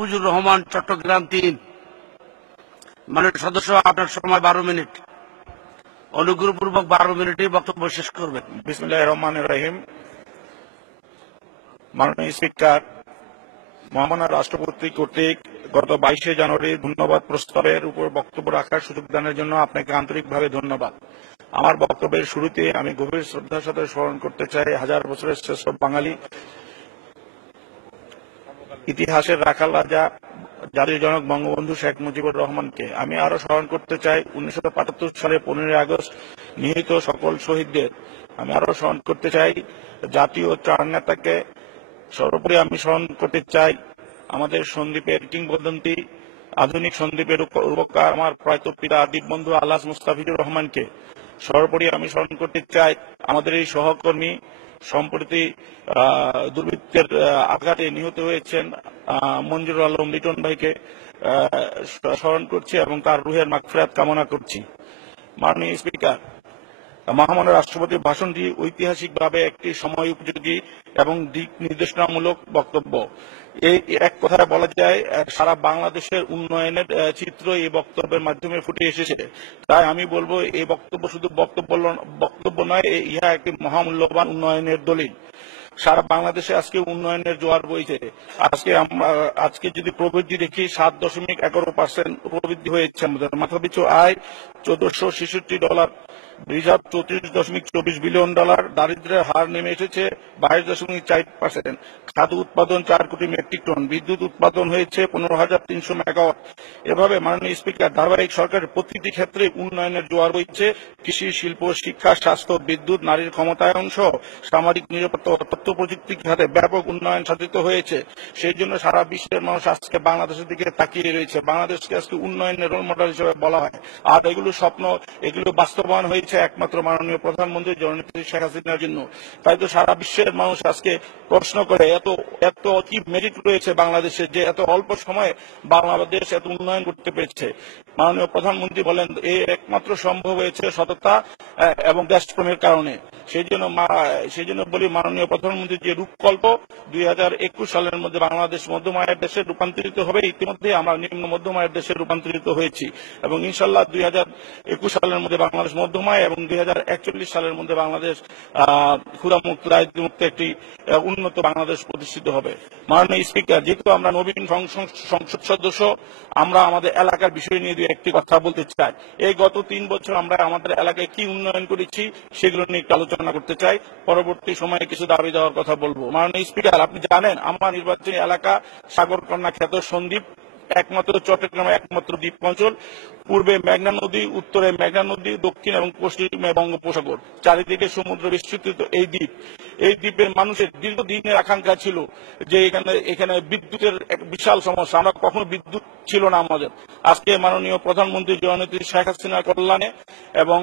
মাহফুজুর রহমান, চট্টগ্রাম 3। মাননীয় সদস্য, আপনার সময় 12 মিনিট। অনুগ্রহপূর্বক 12 মিনিটেই বক্তব্য শেষ করবেন। বিসমিল্লাহির রহমানির রহিম। মাননীয় স্পিকার, মহামান্য রাষ্ট্রপতি কর্তৃক গত 22শে জানুয়ারির ধন্যবাদ প্রস্তাবের উপর বক্তব্য রাখার সুযোগ দানের জন্য আপনাকে আন্তরিকভাবে ধন্যবাদ। আমার বক্তব্যের শুরুতে আমি গভীর শ্রদ্ধার সাথে স্মরণ করতে চাই হাজার বছরের শ্রেষ্ঠ বাঙালি, ইতিহাসের রাখাল রাজা, জাতির জনক বঙ্গবন্ধু শেখ মুজিবুর রহমানকে। আমি আরো স্মরণ করতে চাই 1975 সালে 15ই আগস্ট নিহত সকল শহীদদের। আমি আরো স্মরণ করতে চাই জাতীয় চার নেতাকে। সর্বোপরি আমি স্মরণ করতে চাই আমাদের সন্দ্বীপের কিংবদন্তি, আধুনিক সন্দ্বীপের রূপকার আমার প্রয়াত পিতা দ্বীপবন্ধু আলহাজ মুস্তাফিজুর রহমানকে। সর্বোপরি আমি স্মরণ করতে চাই আমাদের এই সহকর্মী, সম্প্রতি দুর্বৃত্তের আঘাতে নিহত হয়েছেন মঞ্জুর আলম লিটন ভাইকে স্মরণ করছি এবং তার রুহের মাগফিরাত কামনা করছি। মাননীয় স্পিকার, মহামান্য রাষ্ট্রপতির ভাষণটি ঐতিহাসিকভাবে একটি সময় উপযোগী এবং দিক নির্দেশনামূলক বক্তব্য। এই এক কথায় বলা যায় সারা বাংলাদেশের উন্নয়নের চিত্র এই বক্তব্যের মাধ্যমে ফুটে এসেছে। তাই আমি বলবো এই বক্তব্য শুধু বক্তব্য নয়, ইহা একটি মহামূল্যবান উন্নয়নের দলিল। সারা বাংলাদেশে আজকে উন্নয়নের জোয়ার বইছে। আজকে যদি প্রবৃদ্ধি দেখি 7.11% প্রবৃদ্ধি হয়েছে। আমাদের মাথাপিছু আয় $1466, রিজার্ভ $34.24 বিলিয়ন, দারিদ্র্যের হার নেমে এসেছে 22.4%, খাদ্য উৎপাদন 4 কোটি মেট্রিক টন, বিদ্যুৎ উৎপাদন হয়েছে 15,300 মেগাওয়াট। এভাবে মাননীয় স্পিকার, ধারাবাহিক সরকারের প্রতিটি ক্ষেত্রে উন্নয়নের জোয়ার বইছে। কৃষি, শিল্প, শিক্ষা, স্বাস্থ্য, বিদ্যুৎ, নারীর ক্ষমতায়ন সহ সামাজিক নিরাপত্তা ও তথ্য প্রযুক্তি খাতে ব্যাপক উন্নয়ন সাধিত হয়েছে। সেই জন্য সারা বিশ্বের মানুষ আজকে বাংলাদেশের দিকে তাকিয়ে রয়েছে। বাংলাদেশকে আজকে উন্নয়নের রোল মডেল হিসেবে বলা হয়। আর এগুলো স্বপ্ন, এগুলো বাস্তবায়ন হয়েছে একমাত্র মাননীয় প্রধানমন্ত্রী জননেত্রী শেখ হাসিনার জন্য। তাই তো সারা বিশ্বের মানুষ আজকে প্রশ্ন করে এত কি মেরিট রয়েছে বাংলাদেশে যে এত অল্প সময়ে বাংলাদেশ এত উন্নয়ন করতে পেরেছে। মাননীয় প্রধানমন্ত্রী বলেন এই একমাত্র সম্ভব হয়েছে সততা এবং দেশপ্রেমের কারণে। সেই জন্য বলি মাননীয় প্রধানমন্ত্রী যে রূপকল্প 2021 সালের মধ্যে বাংলাদেশ মধ্যম আয়ের দেশে রূপান্তরিত হবে। ইতিমধ্যে আমরা নিম্ন মধ্যম আয়ের দেশে রূপান্তরিত হয়েছি এবং ইনশাল্লাহ 2021 সালের মধ্যে বাংলাদেশ মধ্যম আয় এবং 2041 সালের মধ্যে বাংলাদেশ ক্ষুধামুক্ত, দারিদ্র্যমুক্ত একটি উন্নত বাংলাদেশ প্রতিষ্ঠিত হবে। মাননীয় স্পিকার, যেহেতু আমরা নবীন সংসদ সদস্য, আমরা আমাদের এলাকার বিষয় নিয়ে একটি কথা বলতে চাই। এই গত 3 বছর আমরা আমাদের এলাকায় কি উন্নয়ন করেছি সেগুলো নিয়ে একটু আলোচনা করতে চাই। পরবর্তী সময়ে কিছু দাবি দেওয়ার কথা বলবো। মাননীয় স্পিকার, আপনি জানেন আমার নির্বাচনী এলাকা সাগরকন্যা খ্যাত সন্দ্বীপ, একমাত্র চট্টগ্রামের একমাত্র দ্বীপ অঞ্চল। পূর্বে মেঘনা নদী, উত্তরে মেঘনা নদী, দক্ষিণ এবং পশ্চিমে বঙ্গোপসাগর, চারিদিকে সমুদ্র বিস্তৃত এই দ্বীপের মানুষের দীর্ঘদিনের আকাঙ্ক্ষা ছিল যে এখানে বিদ্যুতের এক বিশাল সমস্যা। আমরা কখনো বিদ্যুৎ ছিল না আমাদের। আজকে মাননীয় প্রধানমন্ত্রী জননেত্রী শেখ হাসিনার কল্যাণে এবং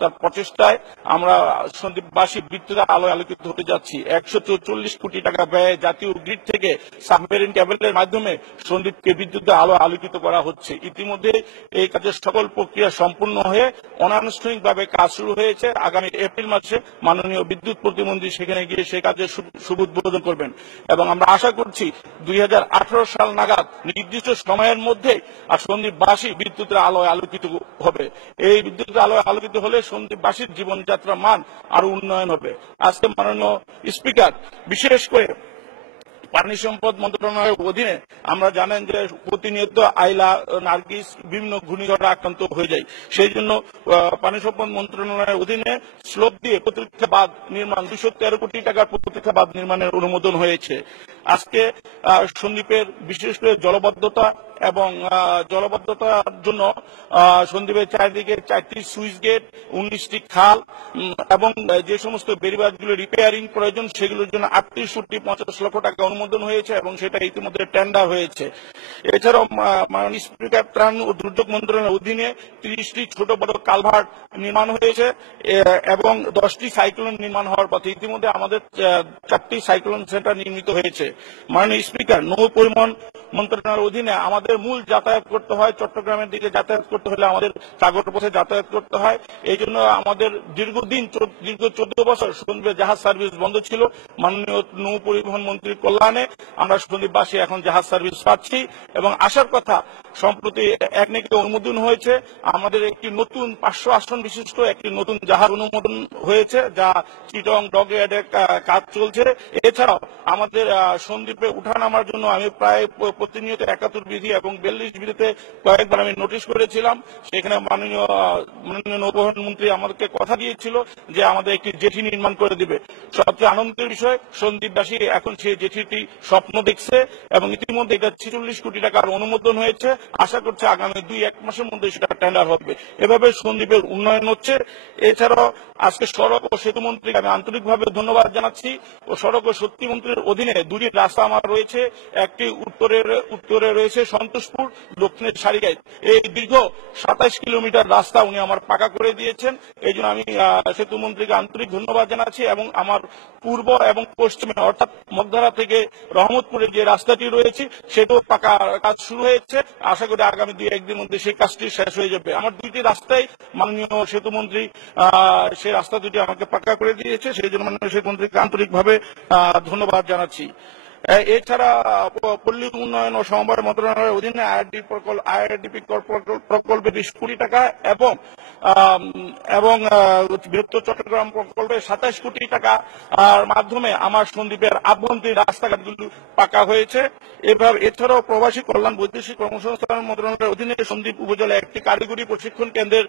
তার প্রচেষ্টায় আমরা সন্দ্বীপবাসী বিদ্যুতের আলোয় আলোকিত হতে যাচ্ছি। 144 কোটি টাকা ব্যয়ে জাতীয় গ্রিড থেকে সাবমেরিন কেবলের মাধ্যমে সন্দ্বীপকে বিদ্যুতের আলো আলোকিত করা হচ্ছে। ইতিমধ্যে এই কাজের সকল প্রক্রিয়া সম্পূর্ণ হয়ে অনানুষ্ঠানিকভাবে কাজ শুরু হয়েছে। আগামী এপ্রিল মাসে মাননীয় বিদ্যুৎ প্রতিমন্ত্রী সেখানে গিয়ে সেই কাজের শুভ উদ্বোধন করবেন এবং আমরা আশা করছি 2018 সাল নাগাদ নির্দিষ্ট সময়ের মধ্যে আর সন্দ্বীপবাসী বিদ্যুতের আলোয় আলোকিত হবে। এই বিদ্যুতের আলোয় আলোকিত হলে সন্দ্বীপবাসীর জীবনযাত্রার মান আরো উন্নয়ন হবে। আজকে মাননীয় স্পিকার, বিশেষ করে পানি সম্পদ মন্ত্রণালয়ের অধীনে আমরা জানেন যে প্রতিনিয়ত আইলা, নার্গিস বিভিন্ন ঘূর্ণিঝড়ে আক্রান্ত হয়ে যায়। সেই জন্য পানি সম্পদ মন্ত্রণালয়ের অধীনে স্লোপ দিয়ে প্রতিরক্ষা বাঁধ নির্মাণ 213 কোটি টাকার প্রতিরক্ষা বাঁধ নির্মাণের অনুমোদন হয়েছে। আজকে সন্দ্বীপের বিশেষ করে জলবদ্ধতা এবং জলবদ্ধতার জন্য সন্দ্বীপের চারিদিকে 4টি সুইচ গেট, 19টি খাল এবং যে সমস্ত বেড়িবাঁধগুলো রিপেয়ারিং প্রয়োজন সেগুলোর জন্য 38,50 লক্ষ টাকা অনুমোদন হয়েছে এবং সেটা ইতিমধ্যে টেন্ডার হয়েছে। এছাড়াও মাননীয় স্পিকার, ত্রাণ ও দুর্যোগ মন্ত্রণালয়ের অধীনে 30টি ছোট বড় কালভার্ট নির্মাণ হয়েছে এবং 10টি সাইক্লোন নির্মাণ হওয়ার পথে। ইতিমধ্যে আমাদের 4টি সাইক্লোন সেন্টার নির্মিত হয়েছে। মাননীয় স্পিকার, নৌ পরিবহন মন্ত্রণালয়ের অধীনে আমাদের আমাদের মূল যাতায়াত করতে হয়, চট্টগ্রামের দিকে যাতায়াত করতে হলে আমাদের সাগর পথে যাতায়াত করতে হয়। এই জন্য আমাদের দীর্ঘ 14 বছর সন্দ্বীপে জাহাজ সার্ভিস বন্ধ ছিল। মাননীয় নৌ পরিবহন মন্ত্রীর কল্যাণে আমরা সন্দ্বীপবাসী এখন জাহাজ সার্ভিস পাচ্ছি এবং আসার কথা সম্প্রতি একনেকে অনুমোদন হয়েছে। আমাদের একটি নতুন 500 আসন বিশিষ্ট একটি নতুন জাহাজ অনুমোদন হয়েছে, যা চিটং ডকইয়ার্ডে কাজ চলছে। এছাড়াও আমাদের সন্দ্বীপে উঠা নামার জন্য আমি প্রায় প্রতিনিয়ত 71 বিধি এবং 42 বিধিতে কয়েকবার আমি নোটিশ করেছিলাম। সেখানে মাননীয় নৌপরিবহন মন্ত্রী আমাদেরকে কথা দিয়েছিল যে আমাদের একটি জেটি নির্মাণ করে দিবে। সবচেয়ে আনন্দের বিষয়, সন্দ্বীপবাসী এখন সেই জেটিটি স্বপ্ন দেখছে এবং ইতিমধ্যে এটা 46 কোটি টাকার অনুমোদন হয়েছে। আশা করছে আগামী 2-1 মাসের মধ্যে সেটা টেন্ডার হবে। এভাবে সন্দ্বীপের উন্নয়ন হচ্ছে। এছাড়াও আজকে সড়ক ও সেতু মন্ত্রীকে আমি আন্তরিকভাবে ধন্যবাদ জানাচ্ছি। ও সড়ক ও সেতু মন্ত্রীর অধীনে দুটি রাস্তা আমার রয়েছে। একটি উত্তরে রয়েছে সন্তোষপুর, দক্ষিণের সারিগাইত। এই দীর্ঘ 27 কিলোমিটার রাস্তা উনি আমার পাকা করে দিয়েছেন। এই জন্য আমি সেতু মন্ত্রীকে আন্তরিক ধন্যবাদ জানাচ্ছি এবং আমার পূর্ব এবং পশ্চিমে অর্থাৎ মগধারা থেকে রহমতপুরে যে রাস্তাটি রয়েছে সেটাও পাকা কাজ শুরু হয়েছে। আশা করি আগামী 2-1 দিনের মধ্যে সেই কাজটি শেষ হয়ে যাবে। আমার দুইটি রাস্তায় মাননীয় সেতু মন্ত্রী সেই রাস্তা দুটি আমাকে পাকা করে দিয়েছে, সেই জন্য মাননীয় সেতু মন্ত্রীকে আন্তরিকভাবে ধন্যবাদ জানাচ্ছি। এছাড়া পল্লী উন্নয়ন ও সমবায় মন্ত্রণালয়ের অধীনে আইআরডিপি প্রকল্পে 20 কোটি টাকা এবং বৃহত্তর চট্টগ্রাম প্রকল্পে 27 কোটি টাকা মাধ্যমে আমার সন্দ্বীপের আভ্যন্তরীণ রাস্তাঘাটগুলি পাকা হয়েছে। এছাড়াও প্রবাসী কল্যাণ বৈদেশিক কর্মসংস্থান মন্ত্রণালয়ের অধীনে সন্দ্বীপ উপজেলায় একটি কারিগরি প্রশিক্ষণ কেন্দ্রের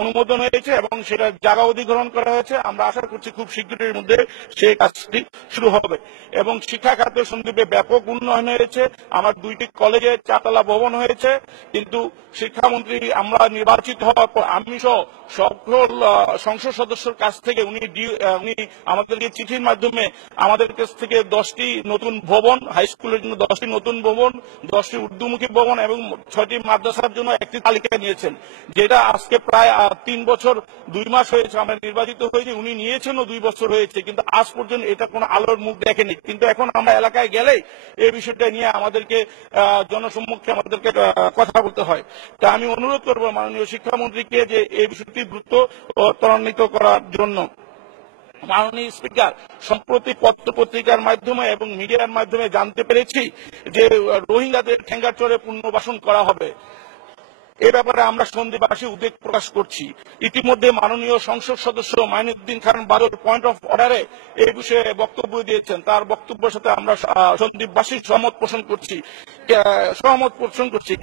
অনুমোদন হয়েছে এবং সেটা জায়গা অধিগ্রহণ করা হয়েছে। আমরা আশা করছি খুব শীঘ্রই মধ্যে সেই কাজটি শুরু হবে। এবং শিক্ষা খাতে সন্দ্বীপে ব্যাপক উন্নয়ন হয়েছে। আমার 2টি কলেজে 4তলা ভবন হয়েছে। কিন্তু শিক্ষামন্ত্রী আমরা নির্বাচিত হওয়ার পর আমি সহ সকল সংসদ সদস্যের কাছ থেকে উনি আমাদেরকে চিঠির মাধ্যমে আমাদের কাছ থেকে 10টি নতুন ভবন, হাই স্কুলের জন্য 10টি নতুন ভবন, 10টি উর্দুমুখী ভবন এবং 6টি মাদ্রাসার জন্য একটি তালিকা নিয়েছেন, যেটা আজকে প্রায় 3 বছর 2 মাস হয়েছে আমরা নির্বাচিত হয়েছি। উনি নিয়েছেনও 2 বছর হয়েছে, কিন্তু আজ পর্যন্ত এটা কোনো আলোর মুখ দেখেনি। কিন্তু এখন আমরা এলাকায় গেলেই এই বিষয়টা নিয়ে আমাদেরকে জনসম্মুখে আমাদেরকে কথা বলতে হয়। তা আমি অনুরোধ করবো মাননীয় শিক্ষামন্ত্রীকে যে এই বিষয়টি দ্রুত ত্বরান্বিত করার জন্য। মাননীয় স্পিকার, সম্প্রতি পত্র পত্রিকার মাধ্যমে এবং মিডিয়ার মাধ্যমে জানতে পেরেছি যে রোহিঙ্গাদের ঠেঙ্গারচরে পুনর্বাসন করা হবে। এ ব্যাপারে আমরা সন্দ্বীপবাসী উদ্বেগ প্রকাশ করছি। ইতিমধ্যে মাননীয় সংসদ সদস্য মাইনুদ্দিন খান বাদল পয়েন্ট অফ অর্ডারে এই বিষয়ে বক্তব্য দিয়েছেন। তার বক্তব্যের সাথে আমরা সন্দ্বীপবাসী সহমত পোষণ করছি।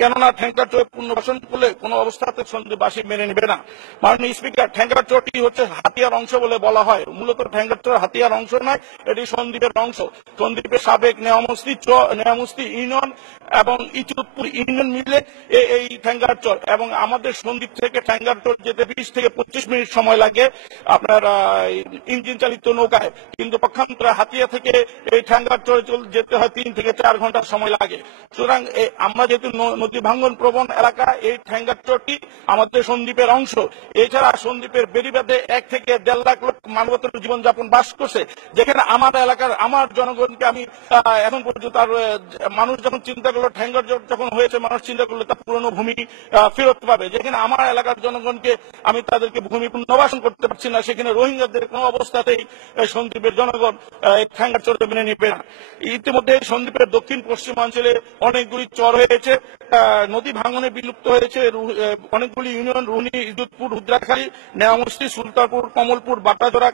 কেননা ঠেঙ্গারচরে পুনর্বাসন করলে কোনো অবস্থাতে সন্দ্বীপবাসী মেনে নেবে না। মাননীয় স্পিকার, ঠেঙ্গারচরটি হচ্ছে হাতিয়ার অংশ বলে বলা হয়। মূলত ঠেঙ্গারচর হাতিয়ার অংশ নয়, এটি সন্দ্বীপের অংশ। সন্দ্বীপের সাবেক নেয়ামস্তি ইউনিয়ন এবং ইচুতপুর ইউনিয়ন মিলে এই ঠেঙ্গারচর এবং আমাদের সন্দ্বীপ থেকে ঠেঙ্গারচর যেতে 20 থেকে 25 মিনিট সময় লাগে আপনার ইঞ্জিন চালিত নৌকায়, কিন্তু পক্ষান্তরে হাতিয়া থেকে এই ঠেঙ্গারচর যেতে হয় 3 থেকে 4 ঘন্টা সময় লাগে। সুতরাং আমরা যেহেতু নদী ভাঙ্গন প্রবণ এলাকা, এই ঠেঙ্গারচরটি আমাদের সন্দ্বীপের অংশ। এছাড়া সন্দ্বীপের বেড়িবাঁধে 1 থেকে 1.5 লাখ লোক মানবতার জীবনযাপন বাস করছে, যেখানে আমার এলাকার আমার জনগণকে আমি এখন পর্যন্ত তার মানুষ যখন চিন্তা করলো ঠেঙ্গারচর যখন হয়েছে, মানুষ চিন্তা করলো তার পুরনো ভূমি ফেরত পাবে। যেখানে আমার এলাকার জনগণকে আমি তাদেরকে ভূমি পুনর্বাসন করতে পারছি না, সেখানে রোহিঙ্গাদের কোনো অবস্থাতেই সন্দ্বীপের জনগণ ঠেঙ্গারচরে মেনে নেবে না। ইতিমধ্যে সন্দ্বীপের দক্ষিণ পশ্চিমাঞ্চলে অনেকগুলি চর হয়েছে, নদী ভাঙনে বিলুপ্ত হয়েছে অনেকগুলি ইউনিয়ন, রুনি, ইজুতপুর, রুদ্রাখালী, নেয়ামস্তি, সুলতানপুর, কমলপুর, বাটাজোড়া,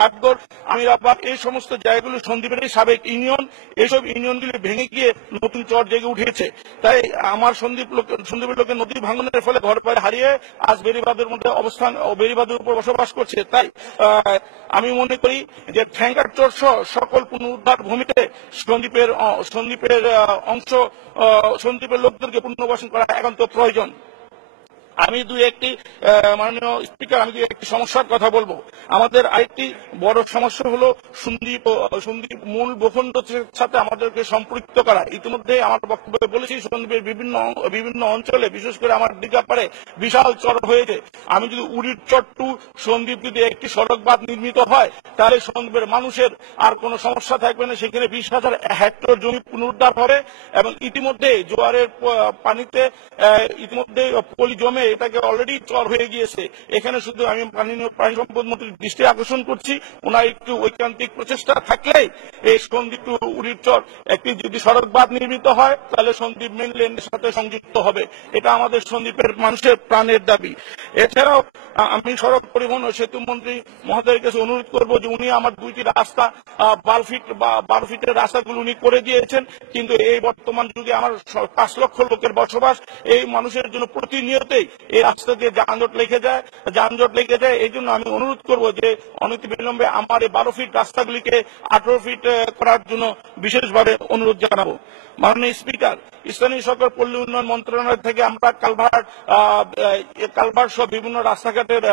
কাঠগড়, আমিরাবাদ, এই সমস্ত জায়গাগুলি সন্দ্বীপের সাবেক ইউনিয়ন। এইসব ইউনিয়নগুলি ভেঙে গিয়ে নতুন চর জেগে উঠেছে। তাই আমার সন্দ্বীপের লোকের নদী ভাঙনের ফলে ঘর বাড়ি হারিয়ে আজ বেড়িবাঁধের মধ্যে অবস্থান ও বেড়িবাঁধের উপর বসবাস করছে। তাই আমি মনে করি যে ঠেঙ্গারচর সহ সকল পুনরুদ্ধার ভূমিতে সন্দ্বীপের অংশ সন্দ্বীপের লোকদেরকে পুনর্বাসন করা একান্ত প্রয়োজন। আমি মাননীয় স্পিকার, আমি একটি সমস্যার কথা বলবো। আমাদের আরেকটি বড় সমস্যা হলো সন্দ্বীপ মূল ভূখণ্ডের সাথে আমাদেরকে সম্পৃক্ত করা। ইতিমধ্যে আমার বক্তব্যে বলেছি, সন্দ্বীপের বিভিন্ন অঞ্চলে, বিশেষ করে আমার দিঘাপাড়ে বিশাল চর হয়েছে। আমি যদি উড়ির চর টু সন্দ্বীপ যদি একটি সড়ক বাঁধ নির্মিত হয়, তাহলে সন্দ্বীপের মানুষের আর কোনো সমস্যা থাকবে না। সেখানে 20,000 হেক্টর জমি পুনরুদ্ধার হবে এবং ইতিমধ্যে জোয়ারের পানিতে ইতিমধ্যে পলি জমে এটাকে অলরেডি চর হয়ে গিয়েছে। এখানে শুধু আমি মাননীয় প্রাণী সম্পদ মন্ত্রীর দৃষ্টি আকর্ষণ করছি, ওনার একটু ঐকান্তিক প্রচেষ্টা থাকলেই এই সন্দ্বীপ টু উড়ির চর একটি যদি সড়ক বাঁধ নির্মিত হয়, তাহলে সন্দ্বীপ মেইনল্যান্ডের সাথে সংযুক্ত হবে। এটা আমাদের সন্দ্বীপের মানুষের প্রাণের দাবি। এছাড়াও আমি সড়ক পরিবহন ও সেতু মন্ত্রী মহোদয়ের কাছে অনুরোধ করব যে উনি আমার 2টি রাস্তা 12 ফিটের রাস্তাগুলো উনি করে দিয়েছেন, কিন্তু এই বর্তমান যুগে আমার 5 লক্ষ লোকের বসবাস, এই মানুষের জন্য প্রতিনিয়তই এই রাস্তা দিয়ে যানজট লেগে যায়। এই জন্য আমি অনুরোধ করব যে অনতিবিলম্বে আমার এই 12 ফিট রাস্তাগুলিকে 18 ফিট করার জন্য বিশেষভাবে অনুরোধ জানাবো। মাননীয় স্পিকার, স্থানীয় সরকার পল্লী উন্নয়ন মন্ত্রণালয় থেকে আমরা কালভার্ট সহ বিভিন্ন রাস্তাঘাটের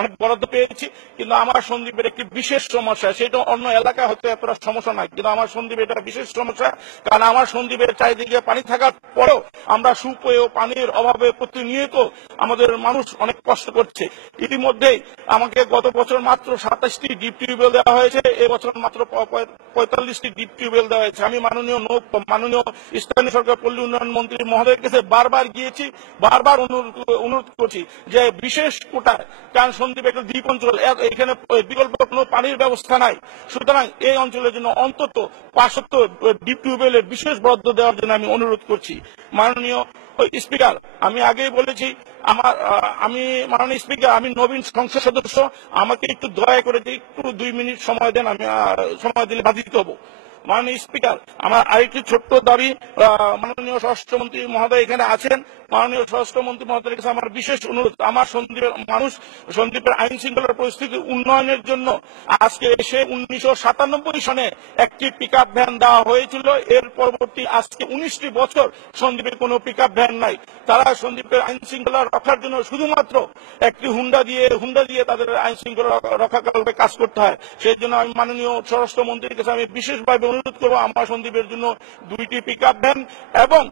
অনেক বরাদ্দ পেয়েছি, কিন্তু আমার সন্দ্বীপের একটি বিশেষ সমস্যা, সেটা অন্য এলাকায় হয়তো এতটা সমস্যা নাই, কিন্তু আমার সন্দ্বীপে এটা বিশেষ সমস্যা। কারণ আমার সন্দ্বীপের চারিদিকে পানি থাকার পরেও আমরা সুপেয় পানির অভাবে প্রতিনিয়ত আমাদের মানুষ অনেক কষ্ট করছে। ইতিমধ্যেই আমাকে গত বছর মাত্র 27টি ডিপ টিউবওয়েল দেওয়া হয়েছে, এবছর মাত্র 45টি ডিপ টিউবওয়েল দেওয়া হয়েছে। আমি মাননীয় স্থানীয় সরকার পল্লী উন্নয়ন মন্ত্রী মহোদয়ের কাছে বারবার গিয়েছি, বারবার অনুরোধ করছি যে বিশেষ কোটায়, কারণ সন্দ্বীপ একটা দ্বীপ অঞ্চল, এখানে বিকল্প কোনো পানির ব্যবস্থা নাই, সুতরাং এই অঞ্চলের জন্য অন্তত 75 ডিপ টিউবওয়েলের বিশেষ বরাদ্দ দেওয়ার জন্য আমি অনুরোধ করছি। মাননীয় স্পিকার, আমি আগেই বলেছি, আমি মাননীয় স্পিকার, আমি নবীন সংসদ সদস্য, আমাকে একটু দয়া করে একটু 2 মিনিট সময় দেন, আমি সময় দিলে বাধিত হব। মাননীয় স্পিকার, আমার আরেকটি ছোট্ট দাবি, মাননীয় স্বরাষ্ট্রমন্ত্রী মহোদয় এখানে আছেন, মাননীয় স্বরাষ্ট্রমন্ত্রী মহোদয়ের কাছে আমার বিশেষ অনুরোধ, আমার সন্দ্বীপের মানুষ সন্দ্বীপের আইন শৃঙ্খলার পরিস্থিতি উন্নয়নের জন্য আজকে এসে 1997 সনে একটি পিকআপ ভ্যান দেওয়া হয়েছিল, এর পরবর্তী আজকে 19টি বছর সন্দ্বীপে কোনো পিকআপ ভ্যান নাই। তারা সন্দ্বীপের আইন শৃঙ্খলা রক্ষার জন্য শুধুমাত্র একটি হুন্ডা দিয়ে তাদের আইন শৃঙ্খলা রক্ষাকল্পে কাজ করতে হয়। সেই জন্য আমি মাননীয় স্বরাষ্ট্রমন্ত্রীর কাছে আমি বিশেষভাবে অনুরোধ করবো আমার সন্দ্বীপের জন্য 2টি পিকআপ ভ্যান এবং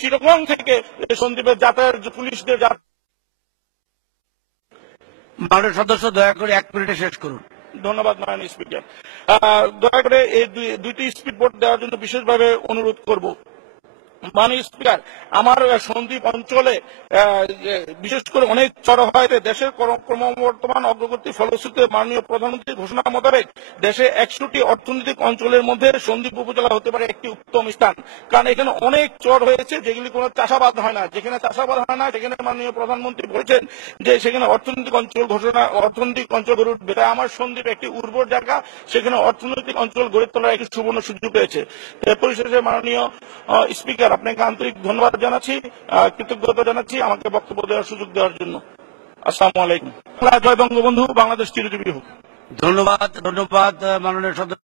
চিটাগং থেকে সন্দ্বীপের যাতায়াত পুলিশদের। মাননীয় সদস্য দয়া করে 1 মিনিটে শেষ করুন। ধন্যবাদ মাননীয় স্পিকার। দয়া করে এই 2টি স্পিড বোট দেওয়ার জন্য বিশেষভাবে অনুরোধ করব। মাননীয় স্পিকার, আমার সন্দ্বীপ অঞ্চলে বিশেষ করে অনেক চর হয়েছে। দেশের ক্রমবর্ধমান অগ্রগতির ফলশ্রুতিতে মাননীয় প্রধানমন্ত্রীর ঘোষণা মোতাবেক দেশে 100টি অর্থনৈতিক অঞ্চলের মধ্যে সন্দ্বীপ উপজেলা হতে পারে একটি উত্তম স্থান। কারণ এখানে অনেক চর হয়েছে যেগুলি কোনো চাষাবাদ হয় না, যেখানে চাষাবাদ হয় না সেখানে মাননীয় প্রধানমন্ত্রী বলেছেন যে সেখানে অর্থনৈতিক অঞ্চল গড়ে উঠবে। তাই আমার সন্দ্বীপ একটি উর্বর জায়গা, সেখানে অর্থনৈতিক অঞ্চল গড়ে তোলার একটি সুবর্ণ সুযোগ রয়েছে। পরিশেষে মাননীয় স্পিকার, আপনাকে আন্তরিক ধন্যবাদ জানাচ্ছি, কৃতজ্ঞতা জানাচ্ছি আমাকে বক্তব্য দেওয়ার সুযোগ দেওয়ার জন্য। আসসালামু আলাইকুম। জয় বঙ্গবন্ধু, বাংলাদেশ চিরজীবী হোক। ধন্যবাদ মাননীয় সদস্য।